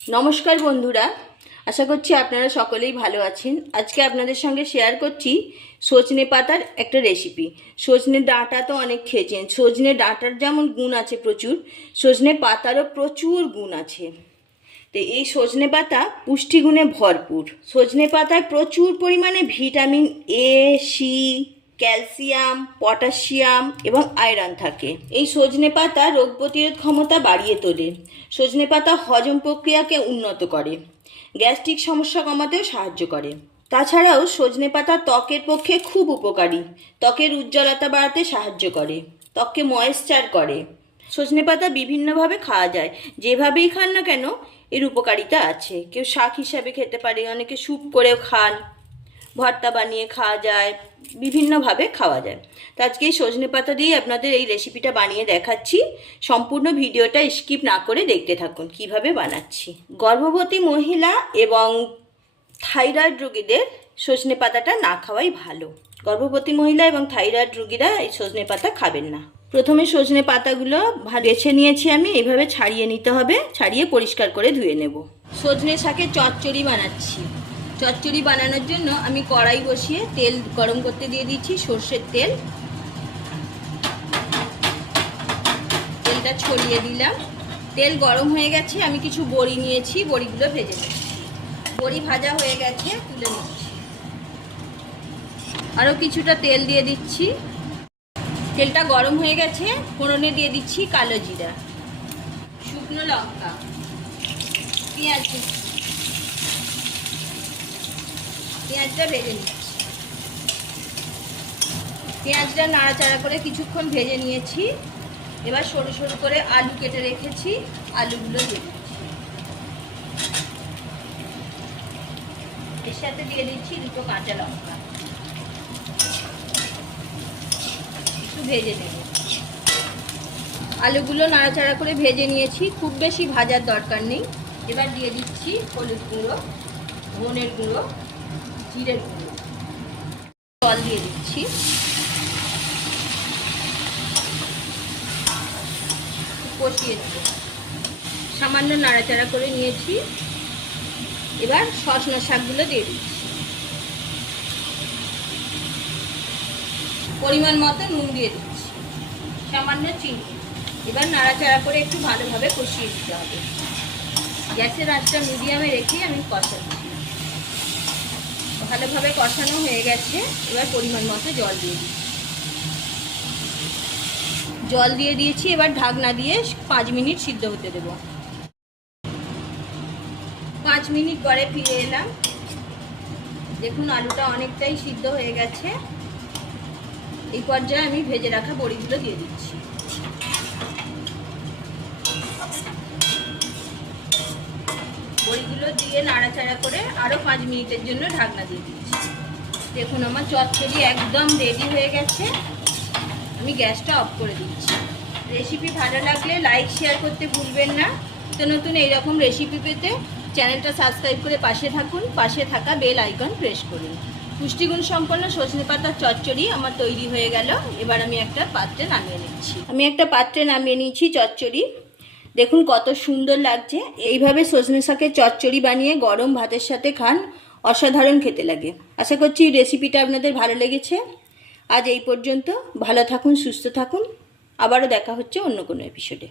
নমস্কার বন্ধুরা, আশা করছি আপনারা সকলেই ভালো আছেন। আজকে আপনাদের সঙ্গে শেয়ার করছি সজনে পাতার একটা রেসিপি সজনে ডাঁটা তো অনেক খেয়েছেন। সজনে ডাঁটার যেমন গুণ আছে প্রচুর, সজনে পাতারও প্রচুর গুণ আছে। তো এই সজনে পাতা পুষ্টিগুণে ভরপুর। সজনে পাতায় প্রচুর পরিমাণে vitamin A C calcium, potassium এবং আয়রন থাকে। এই সজনে পাতা রোগ প্রতিরোধ ক্ষমতা বাড়িয়ে তোলে। সজনে পাতা হজম প্রক্রিয়াকে উন্নত করে। গ্যাস্ট্রিক সমস্যা কমাতেও সাহায্য করে। তাছাড়াও সজনে পাতা ত্বকের পক্ষে খুব উপকারী। ত্বকের উজ্জ্বলতা বাড়াতে সাহায্য করে। ত্বককে ময়েশ্চার করে। সজনে পাতা বিভিন্নভাবে খাওয়া যায়। যেভাবেই খান না কেন, এর উপকারিতা আছে। কেউ শাক হিসাবে খেতে পারে, অনেকে স্যুপ করেও খান। ভর্তা বানিয়ে খাওয়া যায়, বিভিন্নভাবে খাওয়া যায়। তো আজকে এই সজনে পাতা দিয়ে আপনাদের এই রেসিপিটা বানিয়ে দেখাচ্ছি। সম্পূর্ণ ভিডিওটা স্কিপ না করে দেখতে থাকুন, কীভাবে বানাচ্ছি। গর্ভবতী মহিলা এবং থাইরয়েড রোগীদের সজনে পাতাটা না খাওয়াই ভালো। গর্ভবতী মহিলা এবং থাইরয়েড রোগীরা এই সজনে পাতা খাবেন না। প্রথমে সজনে পাতাগুলো বেছে নিয়েছি আমি, এইভাবে ছাড়িয়ে নিতে হবে, ছাড়িয়ে পরিষ্কার করে ধুয়ে নেব। সজনে শাকে চচ্চড়ি বানাচ্ছি। চচ্চড়ি বানানোর জন্য আমি কড়াই বসিয়ে তেল গরম করতে দিয়ে দিচ্ছি সর্ষের তেল। তেলটা ছড়িয়ে দিলাম। তেল গরম হয়ে গেছে, আমি কিছু বড়ি নিয়েছি, বড়িগুলো ভেজে নেব। বড়ি ভাজা হয়ে গেছে, তুলে নিচ্ছি। আরও কিছুটা তেল দিয়ে দিচ্ছি। তেলটা গরম হয়ে গেছে, ফোড়নে দিয়ে দিচ্ছি কালো জিরা, শুকনো লঙ্কা, পেঁয়াজ। পেঁয়াজটা ভেজে নিচ্ছি। পেঁয়াজটা নাড়াচাড়া করে কিছুক্ষণ ভেজে নিয়েছি। এবার সরু সরু করে আলু কেটে রেখেছি, আলুগুলো দিয়ে এর সাথে দিয়ে দিচ্ছি দুটো কাঁচা লঙ্কা। একটু ভেজে নেব। আলুগুলো নাড়াচাড়া করে ভেজে নিয়েছি, খুব বেশি ভাজার দরকার নেই। এবার দিয়ে দিচ্ছি হলুদ গুঁড়ো, ধনের গুঁড়ো গুঁড়ো জল দিয়ে দিচ্ছি। কষিয়ে সামান্য নাড়াচাড়া করে নিয়েছি। এবার সসনা শাকগুলো দিয়ে দিচ্ছি। পরিমাণ মতো নুন দিয়ে দিচ্ছি। সামান্য চিনি। এবার নাড়াচাড়া করে একটু ভালোভাবে কষিয়ে দিতে হবে। গ্যাসের আঁচটা মিডিয়ামে রেখে আমি কষাচ্ছি। ভালোভাবে কষানো হয়ে গেছে। এবার পরিমাণ মতো জল দিয়ে দিচ্ছি জল দিয়ে দিয়েছি, এবার ঢাকনা দিয়ে পাঁচ মিনিট সিদ্ধ হতে দেব। পাঁচ মিনিট পরে ফিরে এলাম। দেখুন, আলুটা অনেকটাই সিদ্ধ হয়ে গেছে। এই পর্যায়ে আমি ভেজে রাখা বড়িগুলো দিয়ে দিচ্ছি। বড়িগুলো দিয়ে নাড়াচাড়া করে আরও পাঁচ মিনিটের জন্য ঢাকনা দিয়ে দিচ্ছি। দেখুন, আমার চচ্চড়ি একদম রেডি হয়ে গেছে। আমি গ্যাসটা অফ করে দিচ্ছি। রেসিপি ভালো লাগলে লাইক শেয়ার করতে ভুলবেন না। তো নতুন এইরকম রেসিপি পেতে চ্যানেলটা সাবস্ক্রাইব করে পাশে থাকুন। পাশে থাকা বেল আইকন প্রেস করুন। পুষ্টিগুণ সম্পন্ন সজনে পাতার চচ্চড়ি আমার তৈরি হয়ে গেল। এবার আমি একটা পাত্রে নামিয়ে নিচ্ছি। আমি একটা পাত্রে নামিয়ে নিয়েছি চচ্চড়ি। দেখুন কত সুন্দর লাগছে। এইভাবে সজনে শাকের চচ্চড়ি বানিয়ে গরম ভাতের সাথে খান, অসাধারণ খেতে লাগে। আশা করছি রেসিপিটা আপনাদের ভালো লেগেছে। আজ এই পর্যন্ত। ভালো থাকুন, সুস্থ থাকুন। আবারও দেখা হচ্ছে অন্য কোনো এপিসোডে